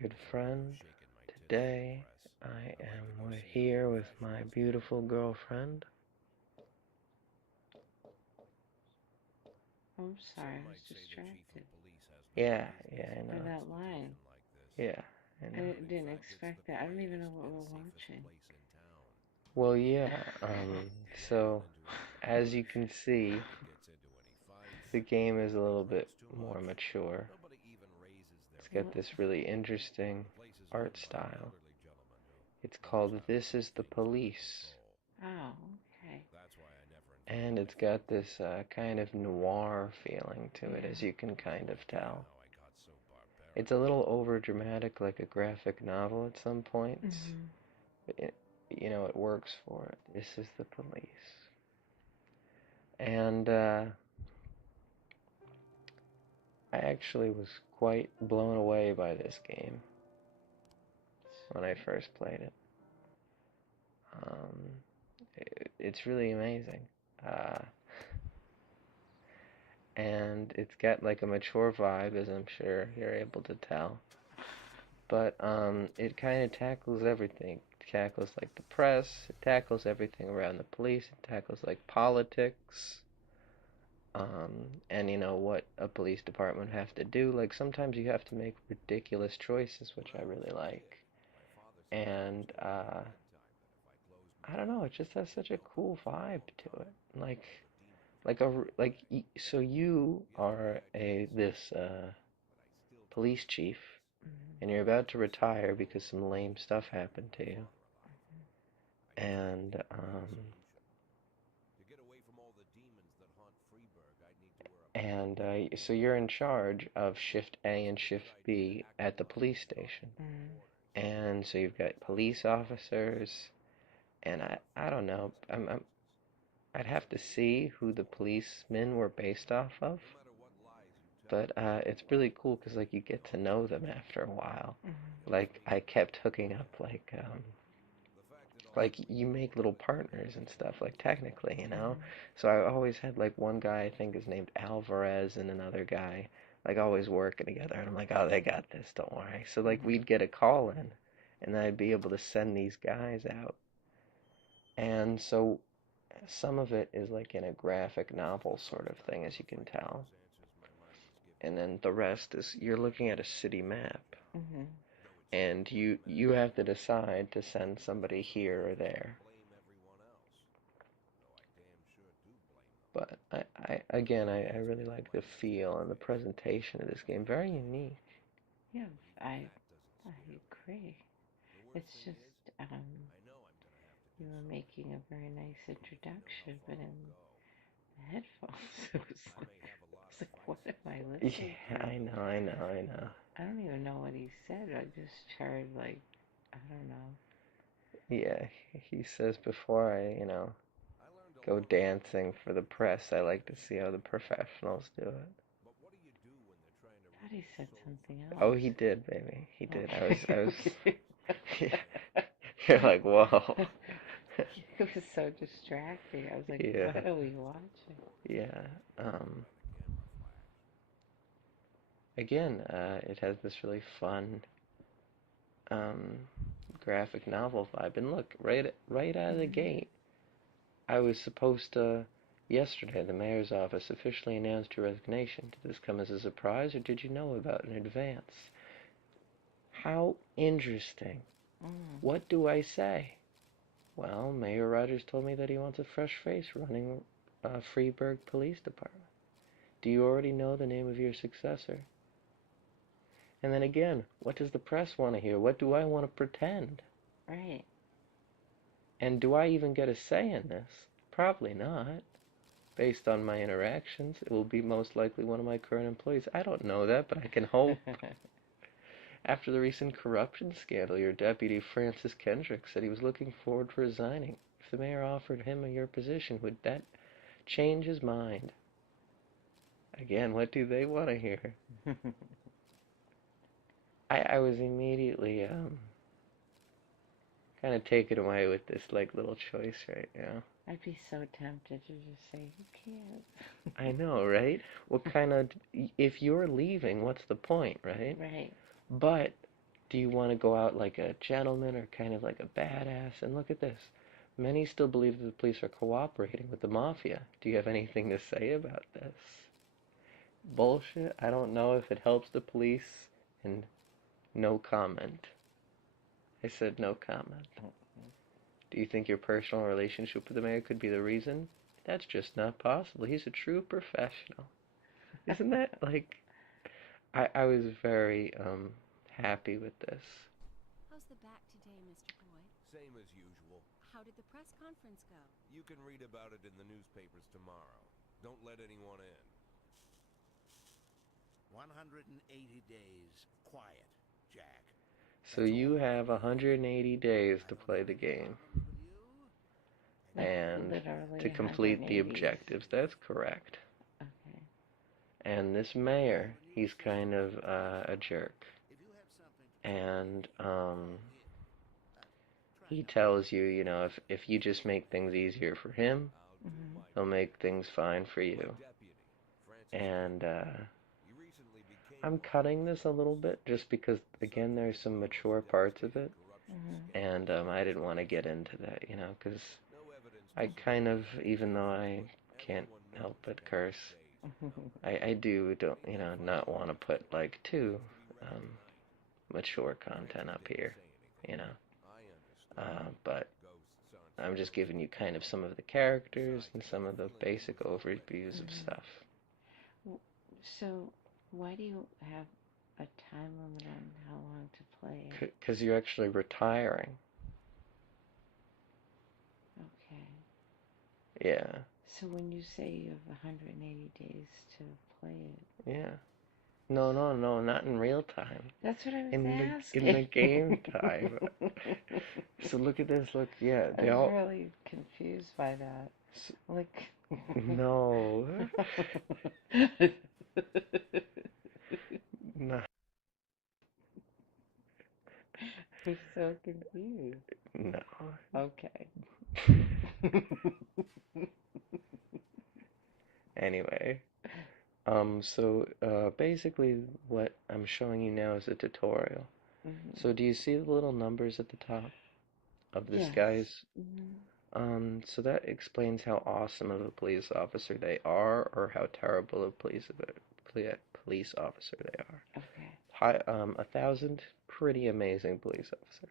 good friend. Today I am here with my beautiful girlfriend. I'm sorry, I was distracted Yeah, yeah, I by know. that line. Yeah, I I know. didn't expect that. I don't even know what we're watching. Well, yeah, so as you can see, the game is a little bit more mature. It's got What? this really interesting art style. It's called This is the Police. Oh, okay. And it's got this kind of noir feeling to it, Yeah. as you can kind of tell. It's a little over dramatic, like a graphic novel at some points. Mhm. But it works for it. This is the Police. And I actually was quite blown away by this game when I first played it. Um, it's really amazing. Uh, and it's got like a mature vibe, as I'm sure you're able to tell. But it kind of tackles everything. It tackles like the press. It tackles everything around the police. It tackles like politics. And what a police department have to do. Like sometimes you have to make ridiculous choices, which I really like. And I don't know, it just has such a cool vibe to it. So you are a this police chief, Mhm. and you're about to retire because some lame stuff happened to you. Mhm. And so you're in charge of shift A and shift B at the police station. Mhm. And so you've got police officers, and I don't know. I'd have to see who the policemen were based off of, but it's really cool because like you get to know them after a while. Mhm. Like I kept hooking up like you make little partners and stuff like technically. Mhm. So I always had like one guy I think is named Alvarez and another guy like always working together, and I'm like, oh, they got this, don't worry. So like Mhm. we'd get a call in, and I'd be able to send these guys out. And so some of it is like in a graphic novel sort of thing, as you can tell, and then the rest is you're looking at a city map, Mhm. and you have to decide to send somebody here or there. But I really like the feel and the presentation of this game. Very unique. Yeah, I I agree. It's just you were making a very nice introduction, but in the headphones, it was like, what am I listening Yeah, to? I know, I know, I know. I don't even know what he said. I just heard like, I don't know. Yeah, he says before I go dancing for the press, I like to see how the professionals do it. I thought he said something Oh, else. he did, baby. He did. I was. Okay. You're like, whoa. It was so distracting. I was like, Yeah, what are we watching? yeah. Um, Again, it has this really fun um, graphic novel vibe. And look, right out of the Hmm. gate, I was supposed to. Yesterday, the mayor's office officially announced your resignation. Did this come as a surprise, or did you know about it in advance? How interesting. Mm. What do I say? Well, Mayor Rogers told me that he wants a fresh face running Freeburg Police Department. Do you already know the name of your successor? And then again, what does the press want to hear? What do I want to pretend? Right. And do I even get a say in this? Probably not. Based on my interactions, it will be most likely one of my current employees. I don't know that, but I can hope. After the recent corruption scandal, your deputy, Francis Kendrick, said he was looking forward to resigning. If the mayor offered him your position, would that change his mind? Again, what do they want to hear? I was immediately kind of taken away with this like little choice right now. I'd be so tempted to just say, who cares? I know, right? What kind of if you're leaving, what's the point, right? Right. But Do you want to go out like a gentleman or kind of like a badass? And look at this. Many still believe that the police are cooperating with the mafia. Do you have anything to say about this? Bullshit. I don't know if it helps the police. And no comment. I said no comment. Do you think your personal relationship with the mayor could be the reason? That's just not possible. He's a true professional. Isn't that like... I was very happy with this. How's the back today, Mr. Boyd? Same as usual. How did the press conference go? You can read about it in the newspapers tomorrow. Don't let anyone in. 180 days quiet, Jack. So you have 180 days to play the game. Like And literally to complete the 180. objectives. That's correct. Okay. And this mayor, he's kind of a jerk. And he tells you, you know, if you just make things easier for him, Mm-hmm. he'll make things fine for you. And I'm cutting this a little bit just because, again, there's some mature parts of it. Mm-hmm. And I didn't want to get into that, you know, because I kind of, even though I can't help but curse, I don't, you know, not want to put like too mature content up here, you know. But I'm just giving you kind of some of the characters and some of the basic overviews of stuff. So, why do you have a time limit on how long to play it? Because you're actually retiring. Okay. Yeah. So when you say you have 180 days to play it, Yeah. No, not in real time. that's what I was In asking. the game time. So look at this. Look, yeah, I they was all. really confused by that. Like. No. No. I'm so confused. No. Okay. Anyway. So basically what I'm showing you now is a tutorial. Mm-hmm. So do you see the little numbers at the top of this Yes. guy's? Mm-hmm. So that explains how awesome of a police officer they are, or how terrible a police officer they are. Okay. 1,000, pretty amazing police officer.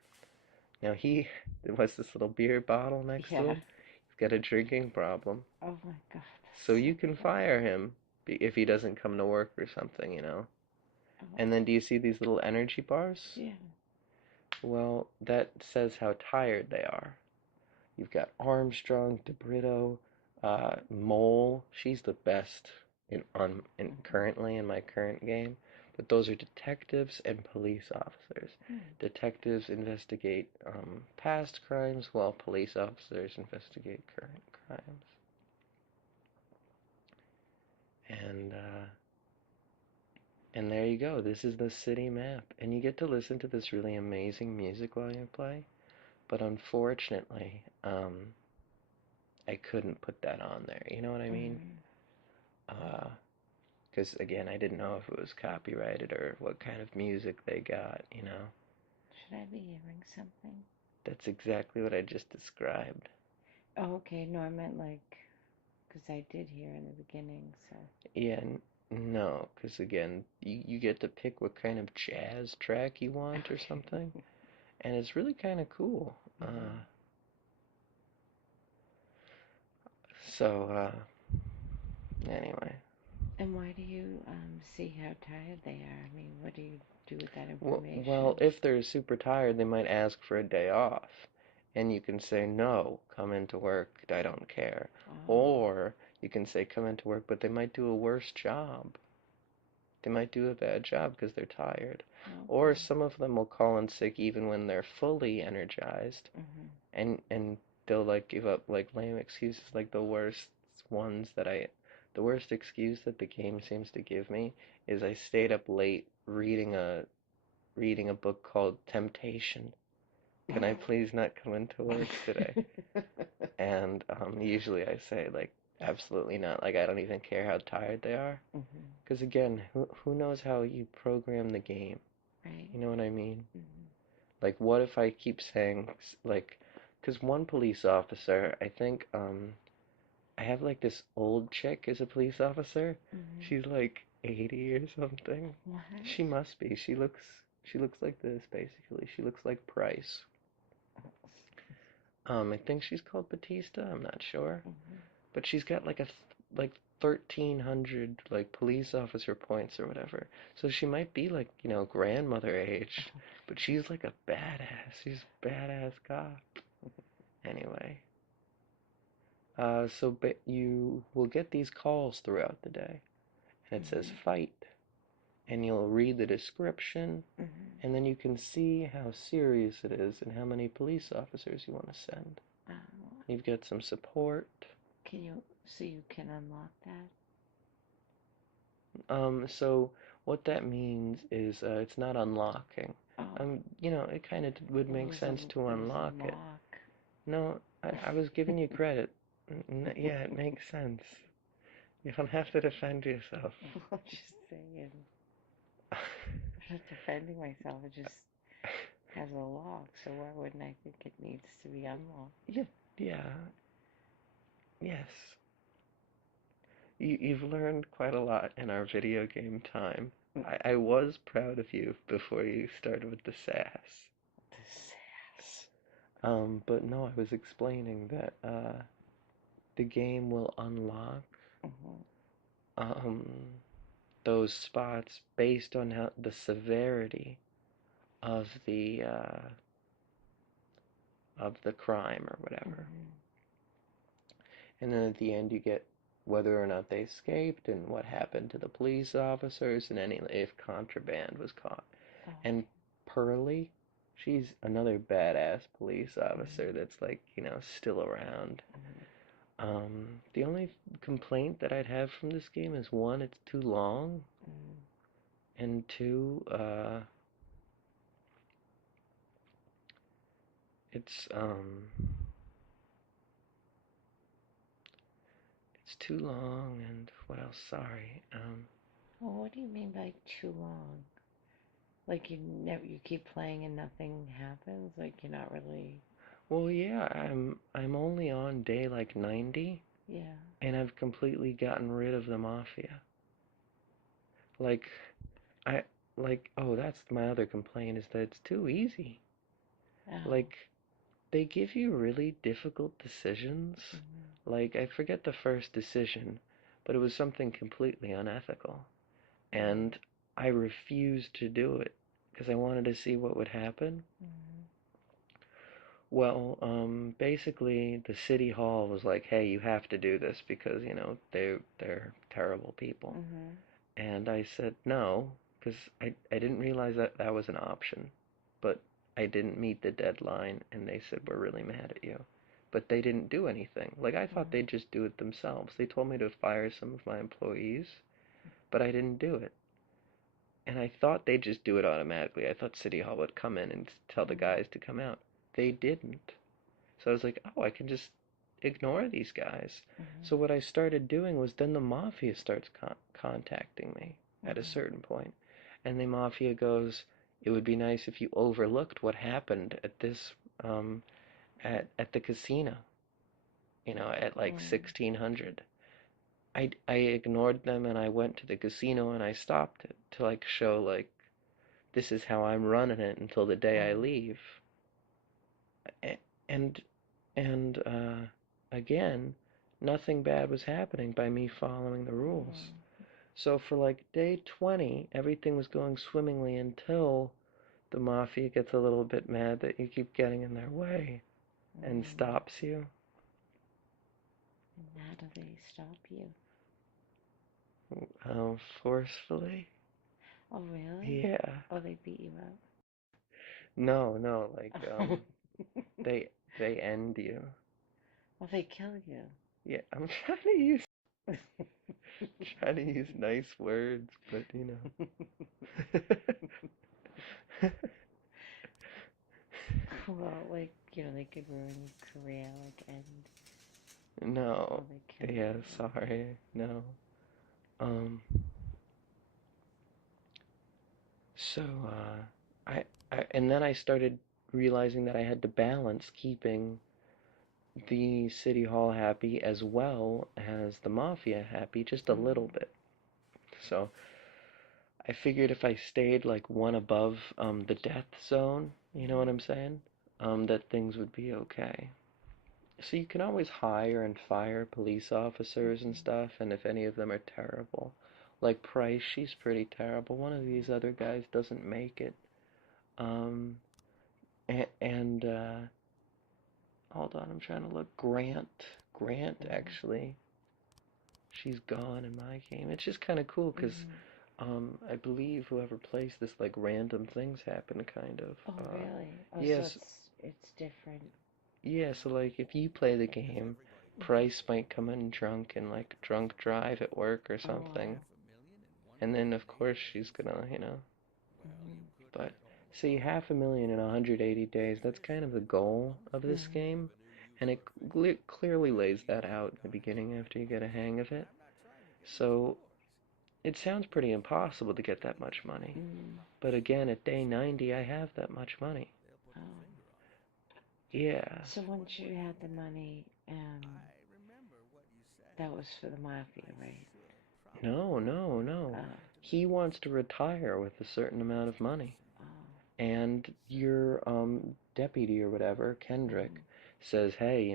Now what's this little beer bottle next to him? He's got a drinking problem. Oh my God. So you can fire him if he doesn't come to work or something, you know. Oh. And then do you see these little energy bars? Yeah. Well, that says how tired they are. You've got Armstrong, DeBrito, Mole. She's the best currently in my current game. But those are detectives and police officers. Detectives investigate past crimes, while police officers investigate current crimes. And there you go. This is the city map. And you get to listen to this really amazing music while you play. But unfortunately, I couldn't put that on there. You know what I mean? Because, again, I didn't know if it was copyrighted or what kind of music they got, you know? Should I be hearing something? That's exactly what I just described. Oh, okay. No, I meant like, because I did hear in the beginning, so. Yeah, no, because, again, you get to pick what kind of jazz track you want or something. And it's really kind of cool. Anyway. And why do you see how tired they are? I mean, what do you do with that information? Well, if they're super tired, they might ask for a day off. And you can say, no, come into work, I don't care. Oh. Or you can say, come into work, but they might do a worse job. They might do a bad job because they're tired. Okay. Or some of them will call in sick even when they're fully energized. Mm-hmm. And they'll like give up like lame excuses, like the worst excuse that the game seems to give me is I stayed up late reading a book called Temptation. Can I please not come into work today? And usually I say like absolutely not. Like I don't even care how tired they are. Because again, who knows how you program the game? Right. You know what I mean? Mm-hmm. Like, what if I keep saying, like, because one police officer, I think, I have like this old chick as a police officer. Mm-hmm. She's like 80 or something. What? She must be. She looks like this basically. She looks like Price. I think she's called Batista. I'm not sure, Mm-hmm. but she's got like 1300 like police officer points or whatever. So she might be like, grandmother age, but she's like a badass. She's a badass cop. Anyway, so but you will get these calls throughout the day, and it says Mm-hmm. fight, and you'll read the description, Mm-hmm. and then you can see how serious it is and how many police officers you want to send. Oh, You've got some support. so you can unlock that? So what that means is it's not unlocking. Oh, It kind of would well, make sense to it was unlock a it. lock. No, I was giving you credit. Yeah, it makes sense. You don't have to defend yourself. I'm just saying. I'm not defending myself. It just has a lock, so why wouldn't I think it needs to be unlocked? Yeah, yeah, yes. You've learned quite a lot in our video game time. I was proud of you before you started with the sass. The sass. But no, I was explaining that the game will unlock Mm-hmm. um those spots based on how the severity of the crime or whatever. Mm-hmm. And then at the end you get whether or not they escaped and what happened to the police officers and any if contraband was caught. Oh. And Pearlie, she's another badass police officer Mm-hmm. that's like, still around. Mm-hmm. The only complaint that I'd have from this game is one, it's too long, Mm-hmm. and two, it's too long, and what else? Sorry. Well, what do you mean by too long? Like you keep playing and nothing happens? Like you're not really. Well, yeah, I'm only on day like 90, Yeah. and I've completely gotten rid of the mafia. Like, I oh, that's my other complaint is that it's too easy. Oh. Like, they give you really difficult decisions. Mm-hmm. Like, I forget the first decision, but it was something completely unethical. And I refused to do it because I wanted to see what would happen. Mm-hmm. Well, basically, the city hall was like, "Hey, you have to do this because they're terrible people." Mm-hmm. And I said no because I didn't realize that that was an option, but I didn't meet the deadline, and they said we're really mad at you. But they didn't do anything. Like I thought they'd just do it themselves. They told me to fire some of my employees, but I didn't do it. And I thought they'd just do it automatically. I thought City Hall would come in and tell the guys to come out. They didn't. So I was like, oh, I can just ignore these guys. Mm-hmm. So what I started doing was then the mafia starts contacting me at a Mm-hmm. certain point. And the mafia goes, it would be nice if you overlooked what happened at this, at the casino, at like Mm-hmm. 1600. I ignored them and I went to the casino and I stopped it to like show like this is how I'm running it until the day I leave. And and again, nothing bad was happening by me following the rules. Mm-hmm. So for like day 20, everything was going swimmingly until the mafia gets a little bit mad that you keep getting in their way and Mm-hmm. stops you. And how do they stop you? Forcefully. Oh, really? Yeah. Oh, they beat you up? No, like Oh, they end you. they kill you. Yeah, I'm trying to use nice words, but Well, like, they could ruin your career, like, and, No. they kill Yeah, you. sorry. No. Um so I and then I started realizing that I had to balance keeping the city hall happy as well as the mafia happy just a little bit. So I figured if I stayed like one above the death zone, you know what I'm saying? That things would be okay. So you can always hire and fire police officers and stuff, and if any of them are terrible, like Price, she's pretty terrible. One of these other guys doesn't make it. Um, and hold on, I'm trying to look. Grant actually, she's gone in my game. It's just kind of cool because I believe whoever plays this, like random things happen, kind of. Oh, really? Oh, Yes, so it's different. yeah. So like, if you play the game, Price might come in drunk and like drunk drive at work or Oh, something, wow. and then of course she's gonna, Mhm. But see, 500,000 in 180 days. That's kind of the goal of this Mhm. game, and it clearly lays that out in the beginning after you get a hang of it. So it sounds pretty impossible to get that much money. Mm. But again, at day 90, I have that much money. Oh. Yeah. So once you had the money, that was for the mafia, right? No, no, no. Oh. He wants to retire with a certain amount of money. Oh. And your deputy or whatever, Kendrick, says, hey,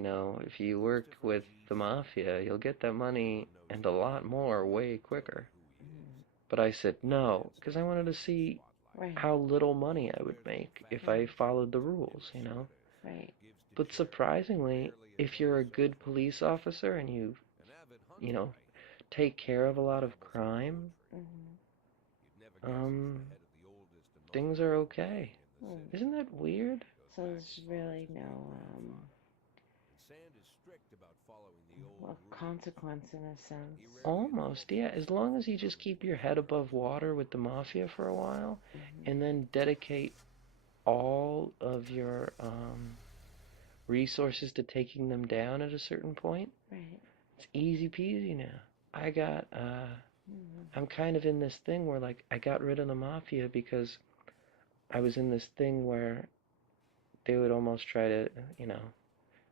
if you work with the mafia, you'll get that money and a lot more way quicker. Mm. But I said no, because I wanted to see Right. how little money I would make if I followed the rules. Right. But surprisingly, if you're a good police officer and you know, take care of a lot of crime, Mhm. um, things are okay. Mm. Isn't that weird? So there's really no well, consequence in a sense. Almost, yeah. As long as you just keep your head above water with the mafia for a while, and then dedicate all of your resources to taking them down at a certain point, Right. it's easy peasy now. I got, Mhm. I'm kind of in this thing where, like, I got rid of the mafia because I was in this thing where they would almost try to,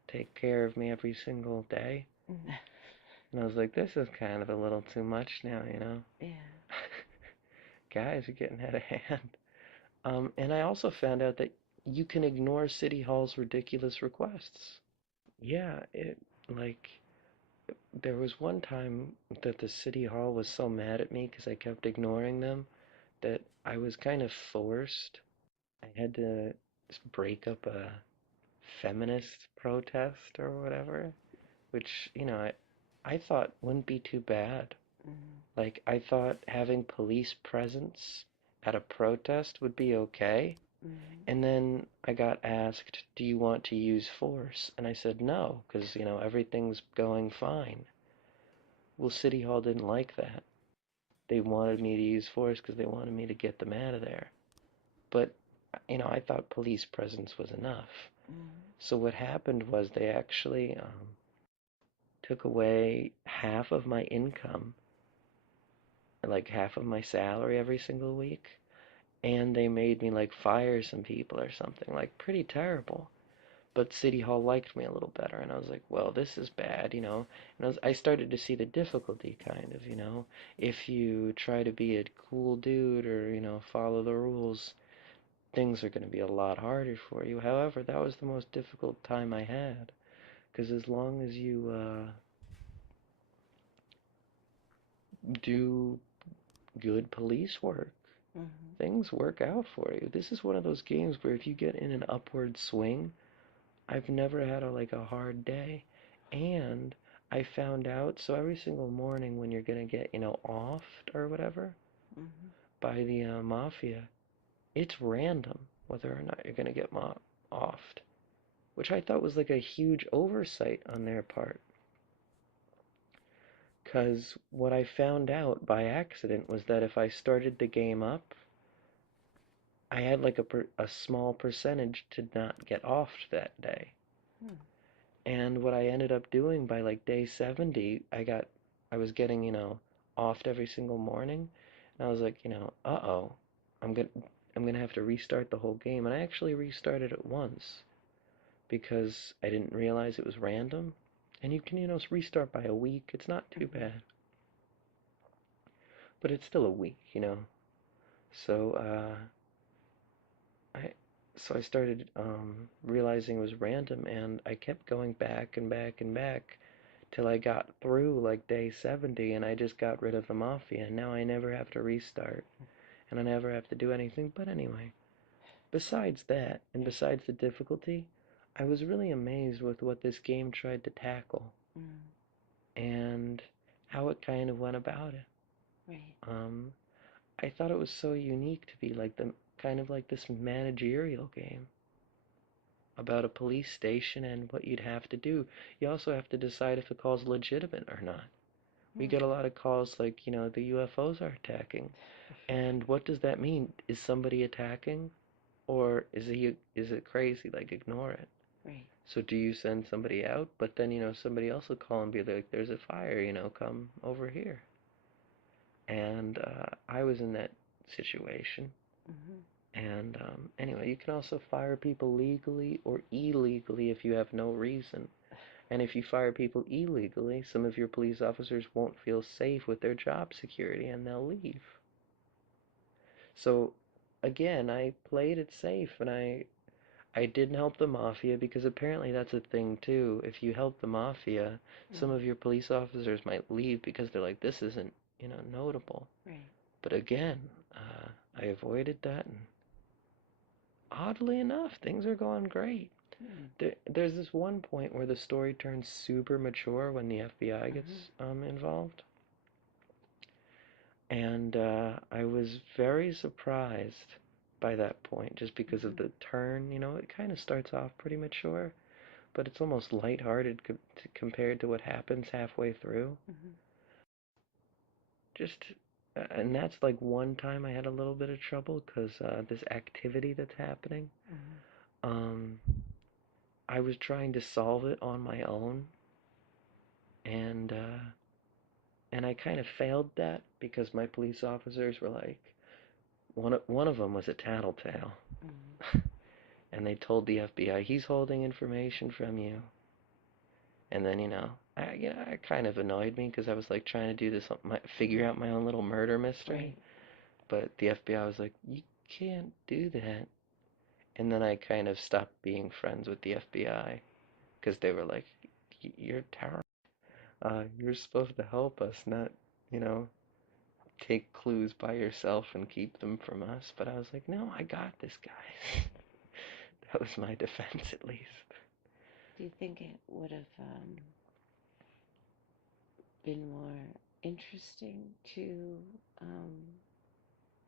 take care of me every single day. And I was like, this is kind of a little too much now. Yeah. Guys are getting out of hand. And I also found out that you can ignore City Hall's ridiculous requests. Yeah, like, there was one time that the City Hall was so mad at me because I kept ignoring them that I was kind of forced. I had to break up a feminist protest or whatever, which, I thought wouldn't be too bad. Mhm. Like, I thought having police presence at a protest would be okay. Mhm. And then I got asked, do you want to use force? And I said no, because, everything's going fine. Well, City Hall didn't like that. They wanted me to use force because they wanted me to get them out of there. But, I thought police presence was enough. Mhm. So what happened was they actually took away half of my income, like half of my salary every single week, and they made me like fire some people or something, like pretty terrible. But City Hall liked me a little better, and I was like, well, this is bad. And I started to see the difficulty, kind of. If you try to be a cool dude or, follow the rules, things are going to be a lot harder for you. However, that was the most difficult time I had, because as long as you do good police work, Mhm. things work out for you. This is one of those games where if you get in an upward swing, I've never had a hard day. And I found out, so every single morning when you're gonna get, offed or whatever Mhm. by the mafia, it's random whether or not you're gonna get offed, which I thought was like a huge oversight on their part. Because what I found out by accident was that if I started the game up, I had like a small percentage to not get offed that day. Hmm. And what I ended up doing by like day 70, I was getting, offed every single morning. And I was like, uh-oh, I'm gonna, I'm gonna have to restart the whole game. And I actually restarted it once because I didn't realize it was random. And you can, restart by a week. It's not too bad. But it's still a week. So, I so I started realizing it was random, and I kept going back and back and back till I got through like day 70, and I just got rid of the Mafia, and now I never have to restart, and I never have to do anything. But anyway, besides that, and besides the difficulty, I was really amazed with what this game tried to tackle and how it kind of went about it. Right. I thought it was so unique to be like the kind of like this managerial game about a police station and what you'd have to do. You also have to decide if the call's legitimate or not. We get a lot of calls like, the UFOs are attacking. And what does that mean? Is somebody attacking? Or is it crazy? Like, ignore it. Right. So do you send somebody out? But then, somebody else will call and be like, there's a fire, come over here. And I was in that situation. And anyway, you can also fire people legally or illegally if you have no reason. And if you fire people illegally, some of your police officers won't feel safe with their job security and they'll leave. So again, I played it safe, and I didn't help the Mafia because apparently that's a thing too. If you help the Mafia, some of your police officers might leave because they're like, this isn't, notable. Right. But again, I avoided that, and oddly enough, things are going great. There's this one point where the story turns super mature when the FBI gets involved. And I was very surprised by that point just because of the turn. It kind of starts off pretty mature, but it's almost lighthearted compared to what happens halfway through. Just, and that's like one time I had a little bit of trouble because this activity that's happening, I was trying to solve it on my own, and I kind of failed that because my police officers were like, one of them was a tattletale, and they told the FBI he's holding information from you. And then it kind of annoyed me because I was like trying to do this, figure out my own little murder mystery. Right. But the FBI was like, you can't do that. And then I kind of stopped being friends with the FBI because they were like, you're terrible. You're supposed to help us, not, take clues by yourself and keep them from us. But I was like, no, I got this, guys. That was my defense, at least. Do you think it would have been more interesting to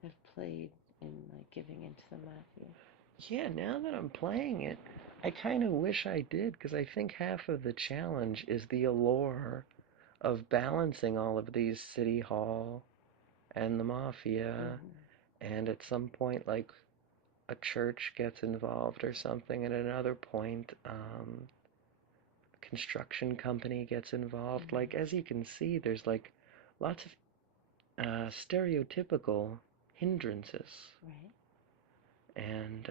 have played in like giving into the Mafia? Yeah, now that I'm playing it, I kind of wish I did, because I think half of the challenge is the allure of balancing all of these City Hall and the Mafia, and at some point, like, a church gets involved or something, and at another point, construction company gets involved. Like, as you can see, there's, like, lots of stereotypical hindrances. Right. And,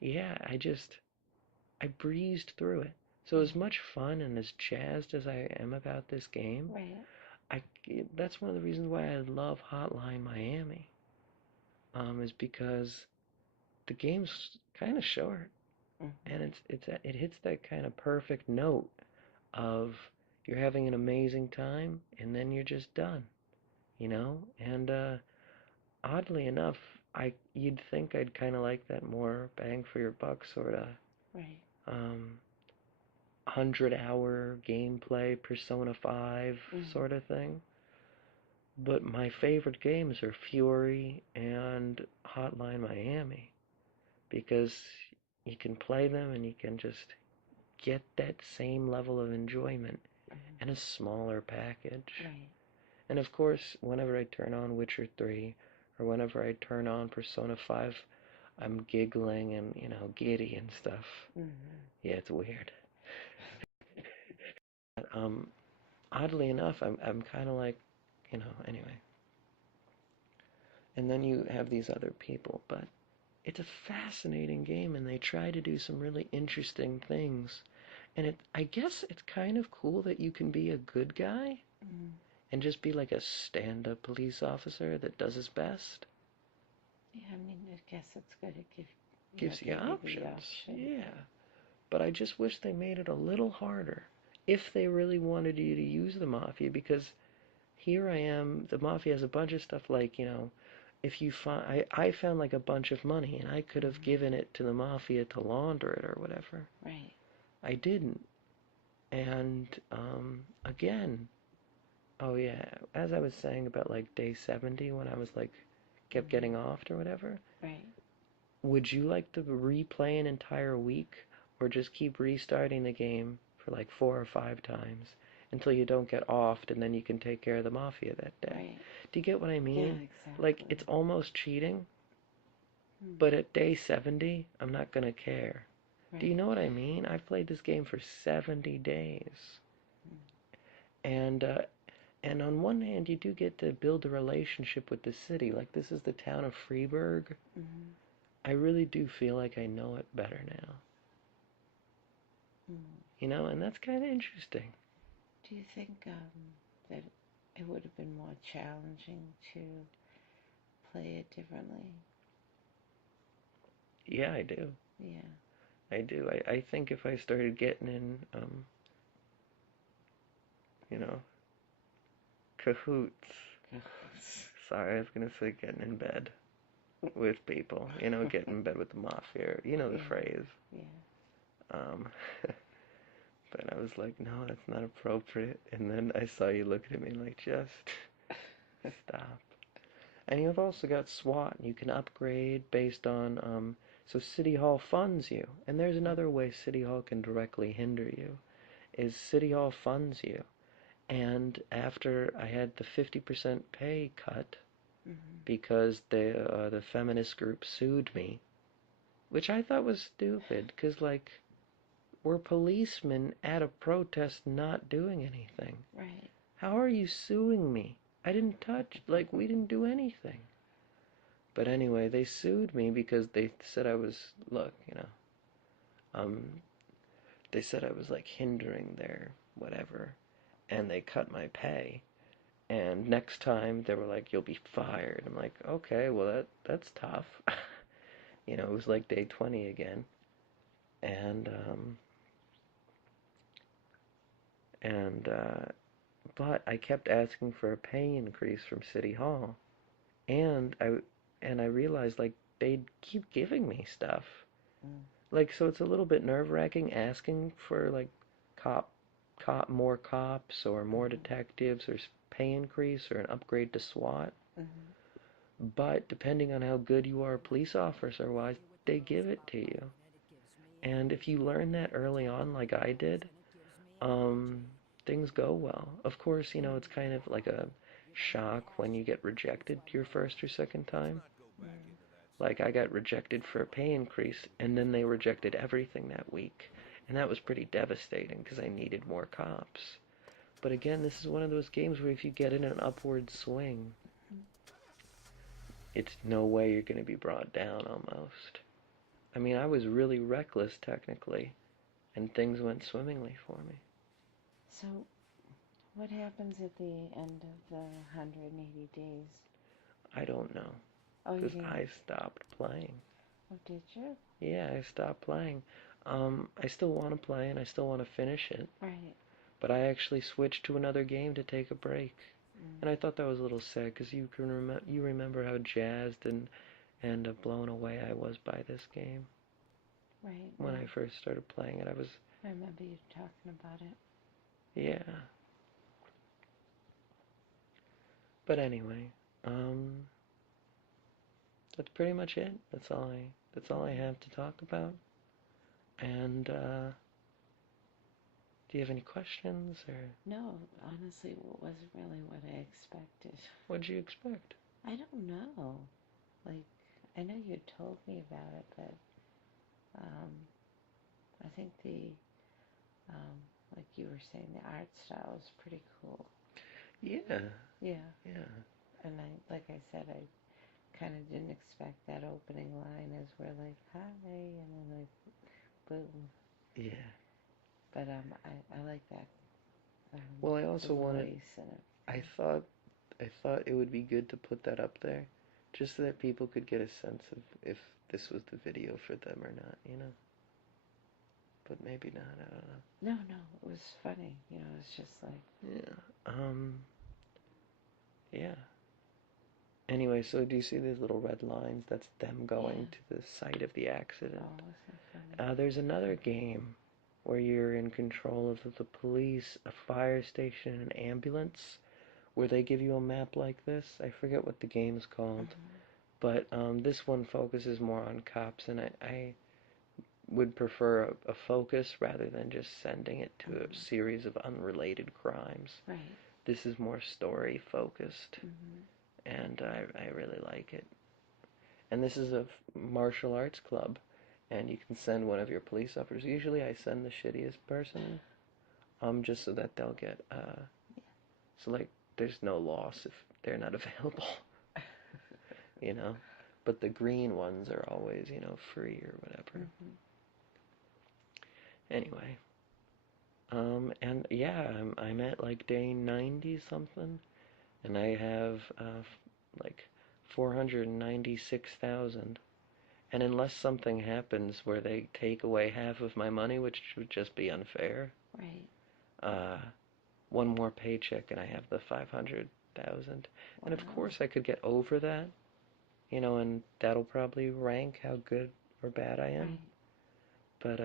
yeah, I breezed through it. So as much fun and as jazzed as I am about this game, Right. that's one of the reasons why I love Hotline Miami. Is because the game's kind of short, and it hits that kind of perfect note of you're having an amazing time, and then you're just done, And oddly enough, you'd think I'd kind of like that more bang for your buck sort of. Right. 100-hour gameplay Persona 5 sort of thing. But my favorite games are Fury and Hotline Miami because you can play them and you can just get that same level of enjoyment in a smaller package. Right. And of course, whenever I turn on Witcher 3 or whenever I turn on Persona 5, I'm giggling and, giddy and stuff. Yeah, it's weird. But, oddly enough, I'm kind of like, anyway. and then you have these other people. But it's a fascinating game, and they try to do some really interesting things. And I guess it's kind of cool that you can be a good guy and just be like a stand-up police officer that does his best. Yeah, I mean, I guess it's good. It Gives you give you the options. option. Yeah. But I just wish they made it a little harder if they really wanted you to use the Mafia, because here I am, the Mafia has a bunch of stuff like, if you find, I found like a bunch of money and I could have given it to the Mafia to launder it or whatever. Right. I didn't. And, again, oh yeah, as I was saying about like day 70 when I was like, kept getting offed or whatever, Right. would you like to replay an entire week or just keep restarting the game for like 4 or 5 times until you don't get offed and then you can take care of the Mafia that day? Right. Do you get what I mean? Yeah, exactly. Like, it's almost cheating, but at day 70, I'm not going to care. Right. Do you know what I mean? I've played this game for 70 days. And on one hand, you do get to build a relationship with the city. Like, this is the town of Freeburg. I really do feel like I know it better now. And that's kind of interesting. Do you think that it would have been more challenging to play it differently? Yeah, I do. Yeah. I do. I think if I started getting in, cahoots. Sorry, I was going to say getting in bed with people. Getting in bed with the Mafia. You know the phrase. Yeah. But I was like, no, that's not appropriate. And then I saw you looking at me like, just stop. And you've also got SWAT, and you can upgrade based on, so City Hall funds you. And there's another way City Hall can directly hinder you, is City Hall funds you. And after I had the 50% pay cut, because the feminist group sued me, which I thought was stupid, because, like, we're policemen at a protest not doing anything. Right. How are you suing me? I didn't touch, like, we didn't do anything. But anyway, they sued me because they said I was, look, they said I was, like, hindering their whatever, and they cut my pay. And next time, they were like, you'll be fired. I'm like, okay, well, that's tough. It was like day 20 again. And, but I kept asking for a pay increase from City Hall, and I realized, like, they'd keep giving me stuff, like, so it's a little bit nerve-wracking asking for, like, more cops or more detectives or pay increase or an upgrade to SWAT. But depending on how good you are police officer-wise, they give it to you. And if you learn that early on, like I did, things go well. Of course, it's kind of like a shock when you get rejected your first or second time. Like, I got rejected for a pay increase, and then they rejected everything that week. And that was pretty devastating, because I needed more cops. But again, this is one of those games where if you get in an upward swing, it's no way you're going to be brought down, almost. I mean, I was really reckless, technically, and things went swimmingly for me. So, what happens at the end of the 180 days? I don't know, Oh, you because didn't? I stopped playing. Oh, did you? Yeah, I stopped playing. I still want to play, and I still want to finish it. Right. But I actually switched to another game to take a break. And I thought that was a little sad, because you remember how jazzed and blown away I was by this game. Right. When I first started playing it, I remember you talking about it. yeah. But anyway, that's pretty much it. That's all I have to talk about. And do you have any questions, or No, honestly, it wasn't really what I expected. what'd you expect? I don't know. Like, I know you told me about it, but I think like you were saying, the art style is pretty cool. Yeah. Yeah. Yeah. And like I said, kind of didn't expect that opening line as we're like, hi, and then like, boom. Yeah. But I like that. Well, I The also wanted. voice and I thought it would be good to put that up there, just so that people could get a sense of if this was the video for them or not, you know. But maybe not. I don't know. No, it was funny. You know, it's just like, Yeah. Yeah. Anyway, so do you see these little red lines? That's them going to the site of the accident. oh, isn't funny? There's another game where you're in control of the police, a fire station, and an ambulance, where they give you a map like this. I forget what the game's called, but this one focuses more on cops, and I would prefer a focus rather than just sending it to a series of unrelated crimes. Right. This is more story focused, and I really like it. And this is a martial arts club, and you can send one of your police officers. Usually I send the shittiest person, just so that they'll get, so like there's no loss if they're not available, you know? But the green ones are always, you know, free or whatever. Anyway, and yeah, I'm at like day 90 something, and I have like 496,000. And unless something happens where they take away half of my money, which would just be unfair, Right. One more paycheck and I have the 500,000. And of Wow. course I could get over that, you know, and that'll probably rank how good or bad I am. Right. But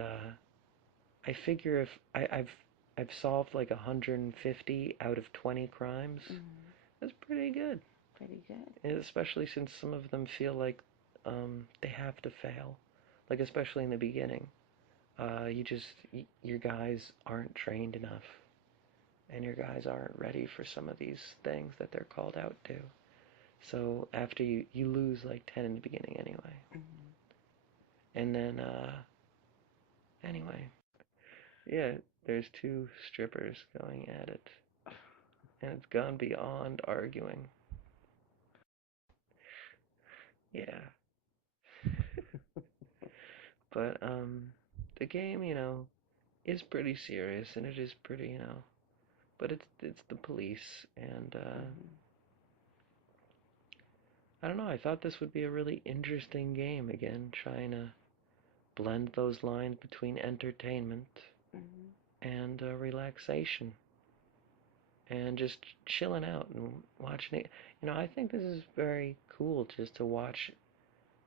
I figure if I've solved like 150 out of 20 crimes, that's pretty good. Pretty good. And especially since some of them feel like they have to fail, like especially in the beginning. Your guys aren't trained enough, and your guys aren't ready for some of these things that they're called out to. So after you lose like 10 in the beginning anyway. And then anyway, yeah, there's two strippers going at it, and it's gone beyond arguing. Yeah. But the game, you know, is pretty serious, and it is pretty, you know, but it's the police, and I don't know, I thought this would be a really interesting game, again, trying to blend those lines between entertainment and relaxation, and just chilling out and watching it. You know, I think this is very cool just to watch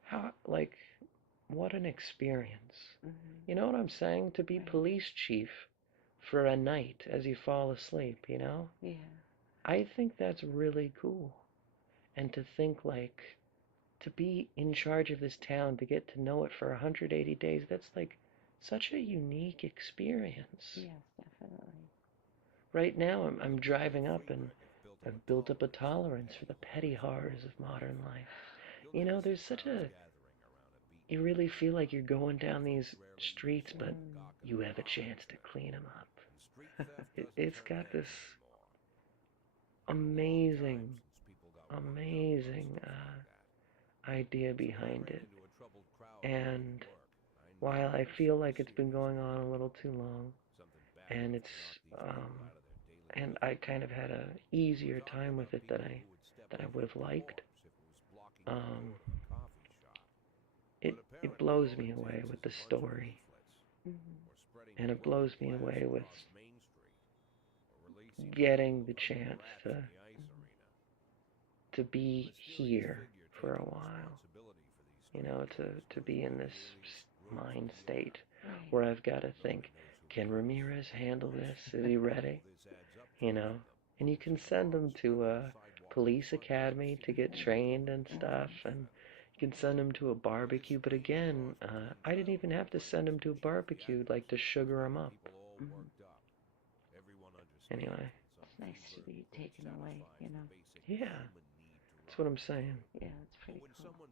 how, like, what an experience. You know what I'm saying? To be police chief for a night as you fall asleep, you know? Yeah. I think that's really cool. And to think, like, to be in charge of this town, to get to know it for 180 days, that's like such a unique experience. Yes, definitely. Right now, I'm driving up and I've built up a tolerance for the petty horrors of modern life. You know, there's such a. You really feel like you're going down these streets, but you have a chance to clean them up. It's got this amazing, amazing idea behind it. And while I feel like it's been going on a little too long, and and I kind of had a easier time with it than I would have liked. It blows me away with the story, and it blows me away with getting the chance to be here for a while. You know, to be in this mind state where I've got to think, can Ramirez handle this? Is he ready? You know, and you can send them to a police academy to get trained and stuff, and you can send them to a barbecue. But again, I didn't even have to send them to a barbecue, like to sugar them up. Anyway. It's nice to be taken away, you know. Yeah, that's what I'm saying. Yeah, it's pretty cool.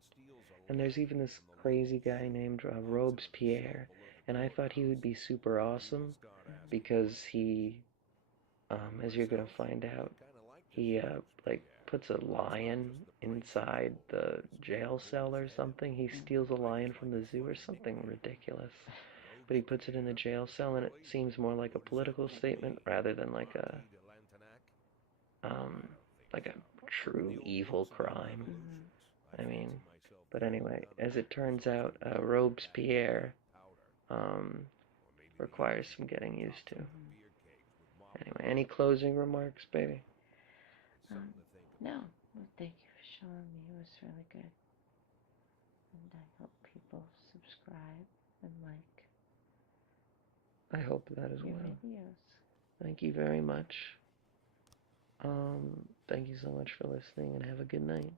And there's even this crazy guy named Robespierre, and I thought he would be super awesome because he, as you're gonna find out, he like puts a lion inside the jail cell or something. He steals a lion from the zoo or something ridiculous. But he puts it in the jail cell, and it seems more like a political statement rather than um, like a true evil crime. I mean, but anyway, as it turns out, Robespierre requires some getting used to. Anyway, any closing remarks, baby? No. Well, thank you for showing me. It was really good. And I hope people subscribe and like I hope that as your well. videos. Thank you very much. Thank you so much for listening, and have a good night.